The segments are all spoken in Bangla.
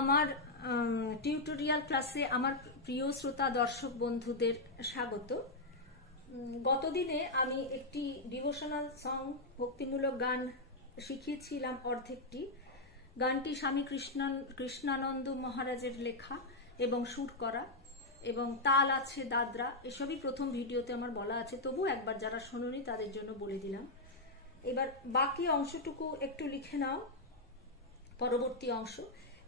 আমার টিউটোরিয়াল ক্লাসে আমার প্রিয় শ্রোতা দর্শক বন্ধুদের স্বাগত। গতদিনে আমি একটি ডিভোশনাল সং ভক্তিমূলক গান শিখিয়েছিলাম অর্ধেকটি। গানটি স্বামী কৃষ্ণানন্দ মহারাজের লেখা এবং সুর করা, এবং তাল আছে দাদরা, এসবই প্রথম ভিডিওতে আমার বলা আছে, তবু একবার যারা শোনোনি তাদের জন্য বলে দিলাম। এবার বাকি অংশটুকু একটু লিখে নাও। পরবর্তী অংশ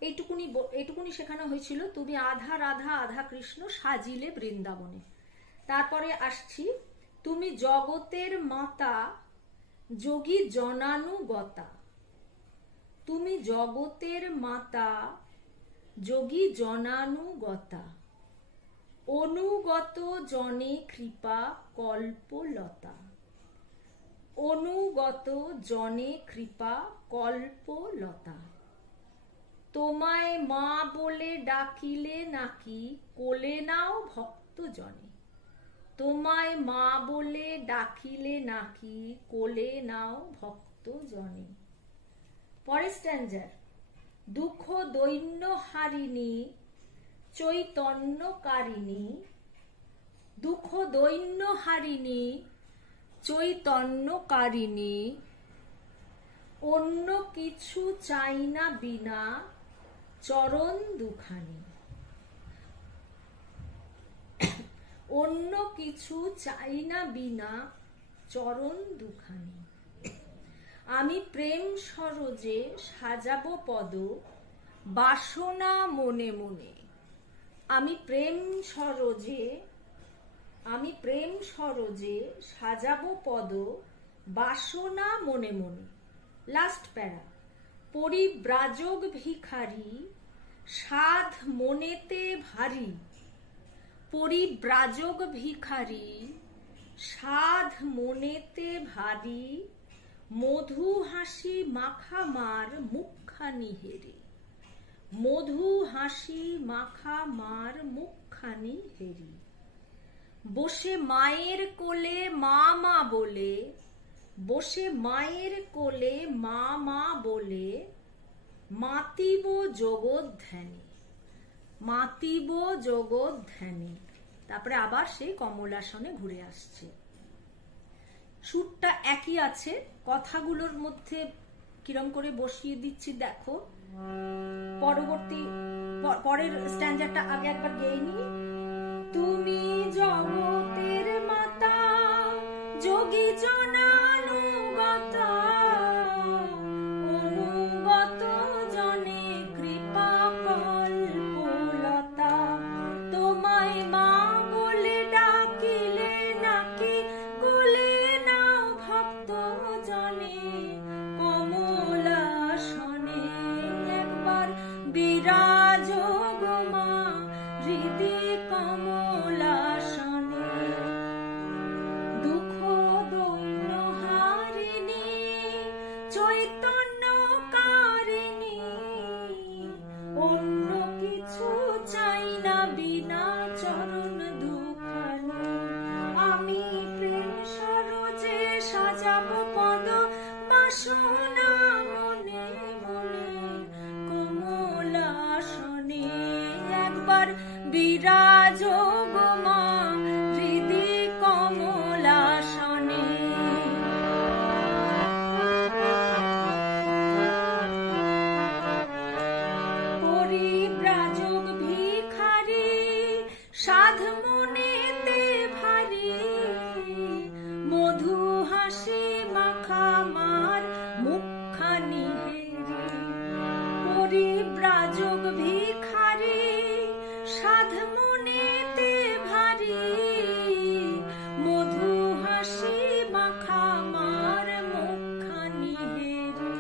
এইটুকুনি শেখানো হয়েছিল, তুমি আধা রাধা আধা কৃষ্ণ সাজিলে বৃন্দাবনে। তারপরে আসছি, তুমি জগতের মাতা যোগী জনানুগতা। তুমি জগতের মাতা যোগী জনানুগতা, অনুগত জনে কৃপা কল্পলতা। অনুগত জনে কৃপা কল্পলতা। তোমায় মা বলে ডাকিলে নাকি কোলে নাও ভক্ত জনে। তোমায় মা বলে ডাকিলে নাকি কোলে নাও ভক্ত জনে। পরের স্ট্যাঞ্জার, দুঃখ দৈন্য হারিণী চৈতন্যকারিণী। দুঃখ দৈন্য হারিণী চৈতন্যকারিণী, অন্য কিছু চাই না বিনা চরণ দুখানি। অন্য কিছু চাই না বিনা চরণ দুখানি। আমি প্রেম সরোজে সাজাবো পদ বাসনা মনে মনে। আমি প্রেম সরোজে সাজাবো পদ বাসনা মনে মনে। লাস্ট প্যারা, পরিব্রাজক ভিখারি সাধ মনেতে ভারী। পরিব্রাজক ভিখারি সাধ মনেতে ভারী, মধু হাসি মাখামার মুখখানি হেরে। মধু হাসি মাখামার মুখখানি হেরি। বসে মায়ের কোলে মা মা বলে, বসে মায়ের কোলে মা মা বলে, মাতিব জগৎ ধ্যানে। মাতিব জগৎ ধ্যানে। তারপরে আবার সেই কমলাসনে ঘুরে আসছে। সুরটা একই আছে, কথাগুলোর মধ্যে কিরম করে বসিয়ে দিচ্ছি দেখো। পরের স্ট্যাঞ্জারটা আগে একবার গেয়ে নি। তুমি জগতের মাতা যোগী জনানুগতা, অনুগত জনে কৃপা কল্পলতা। তোমায় মা বলে ডাকিলে নাকি কোলে নাও ভক্ত জনে। কমলাসনে একবার বিরাজ গো মা হৃদি কমলাসনে। দুঃখ দৈন্য হারিণী চৈতন্যকারিণী, অন্য কিছু চাই না বিনা চরণ দুখানি। আমি প্রেম সরোজে সাজাবো পদ বাসনা মনে মনে। কমলাসনে একবার বিরাজ গো মা হৃদি কমলাসনে। পরিব্রাজক ভিখারি সাধ মনেতে ভারী, মধু হাসি মাখামার মুখখানি হেরি। পরিব্রাজক ভিখারি সাধ মনেতে ভারী, মধু হাসি মাখামার মুখখানি হেরি।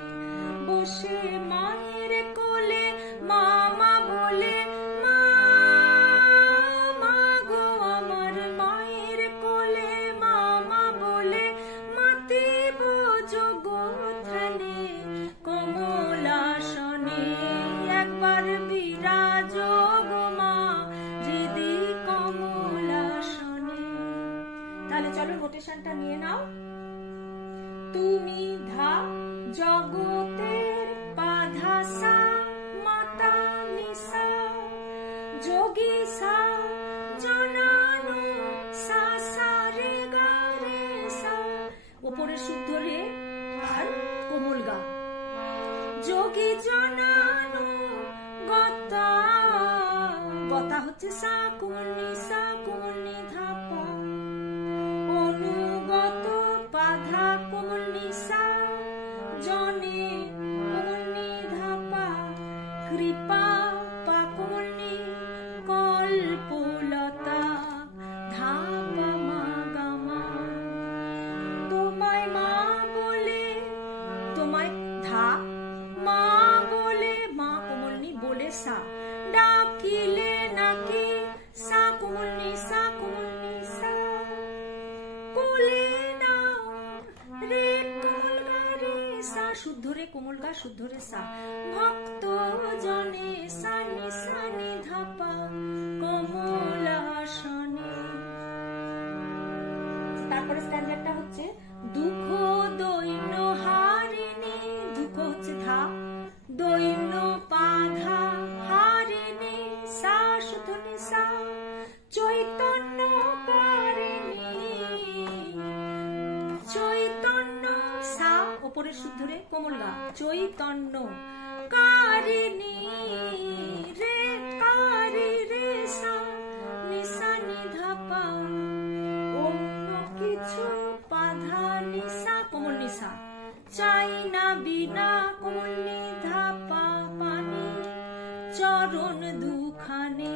বসে মায়ের কোলে মা মা বলে, মা মা গো আমার মায়ের কোলে মা মা বলে, মাতিব জগৎ ধ্যানে। কমলাসনে একবার বিরাজ যোগী সা জনানো সা সা রে গা রে সা, উপরের শুদ্ধ রে আর কোমল গা। যোগী জনানো গতা, গতা হচ্ছে সা কোমল নি ধা পা, অনুগত পাধা কোমল নি সা, জনে কোমল নি ধা পা, কৃপা পা কোমল নি, কল্পলতা ধা পা মা গা মা। তোমায় মা বলে, তোমায় ধা, মা বলে মা কোমল নি বলে সা, ডাকিলে নাকি সা কোমল নি সা, কোলে নাও রে কোমল গা রে সা, শুদ্ধ রে কোমল গা শুদ্ধ রে সা, ভক্ত জনে সা নি ধা পা, কমলাসনে। তারপরে স্ট্যান্ডার্ডটা হচ্ছে দুঃখ দৈন্য হারিণী, দুঃখ হচ্ছে ধা, দৈন্য পাধা হারিণী সা শুদ্ধ নি সা, চৈতন্য কারিণী, চৈতন্য সা উপরের শুদ্ধ রে কোমল গা, চৈতন্য কারিণী রে কারি রে সা নি ধা পা, অন্য কিছু পাধা নি সা কোমল নি সা, চাই না বিনা কোমল নি ধা পা পানি, চরণ দুখানি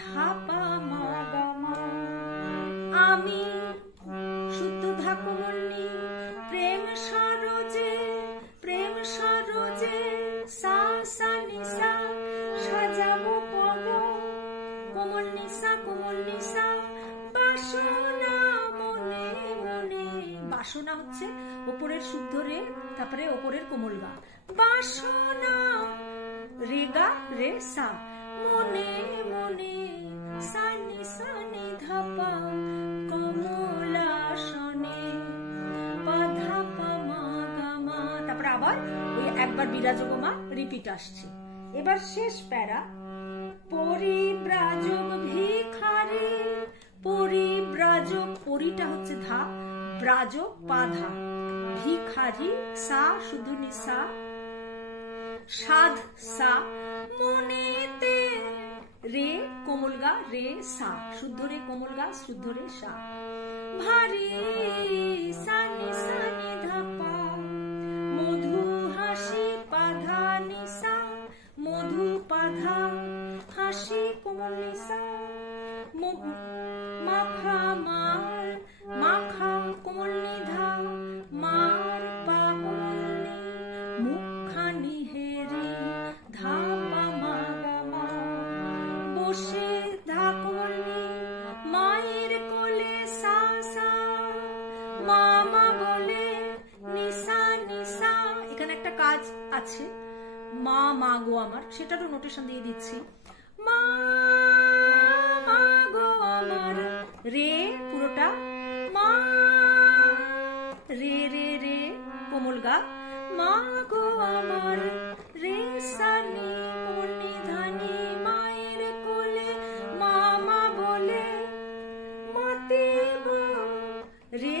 ধা পা মা গা মা। আমি শুদ্ধ ধা কোমল নি, প্রেম সরোজে সা সা নি সা, সাজাবো পদ কোমল নি সা, বাসনা মনে মনে, বাসনা হচ্ছে উপরের শুদ্ধ রে তারপরে উপরের কোমল গা, বাসনা রে গা রে সা, মনে মনে সা নি ধা পা, কমলাসনে পাধা পা মা গা মা। তারপরে আবার ওই একবার বিরাজগ মা রিপিট আসছে। এবার শেষ প্যারা, পরিব্রাজক ভিখারি, পরিব্রাজক পরিটা হচ্ছে ধা, ব্রাজক পাধা, ভিখারি সা শুদ্ধ নি সা, সাধ সা, মনেতে রে কোমল গা রে সা, শুদ্ধ রে কোমল গা শুদ্ধ রে সা, ভারী সা নি ধা পা, মধু হাসি পাধা নি সা, মধু পাধা হাসি কোমল নি সা, মাখা মার, মাখা কোমল নি ধা, মার পা কোমল নি, মুখখানি হেরি ধা পা মা গা মা, বসে ধা কোমল নি, মায়ের কোলে সা সা, মামা বলে নিসা নিসা। এখানে একটা কাজ আছে, মা মা গো আমার, সেটারও নোটেশন দিয়ে দিচ্ছি। মা মা গো আমার, রে পুরোটা মা, রে রে রে কোমল গা, মা গো আমার রে সা নি কোমল নি ধা নি, মায়ের কোলে মামা বলে মাতিব, রে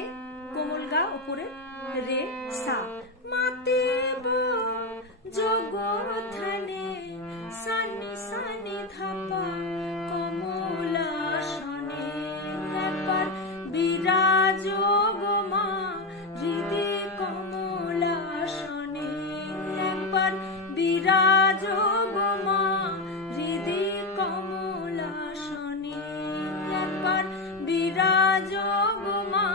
কোমল গা উপরে রে সা, মাতিব জগৎখানে সা নি ধা পা, কমলাসনে। একবার বিরাজ গো মা হৃদি কমলাসনে, একবার বিরাজ গো মা হৃদি কমলাসনে, একবার বিরাজ গো মা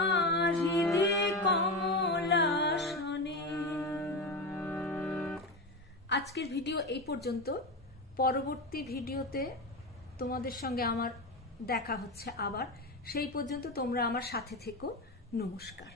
হৃদি কমলাসনে। আজকের ভিডিও এই পর্যন্ত। পরবর্তী ভিডিওতে তোমাদের সঙ্গে আমার দেখা হচ্ছে আবার। সেই পর্যন্ত তোমরা আমার সাথে থেকো। নমস্কার।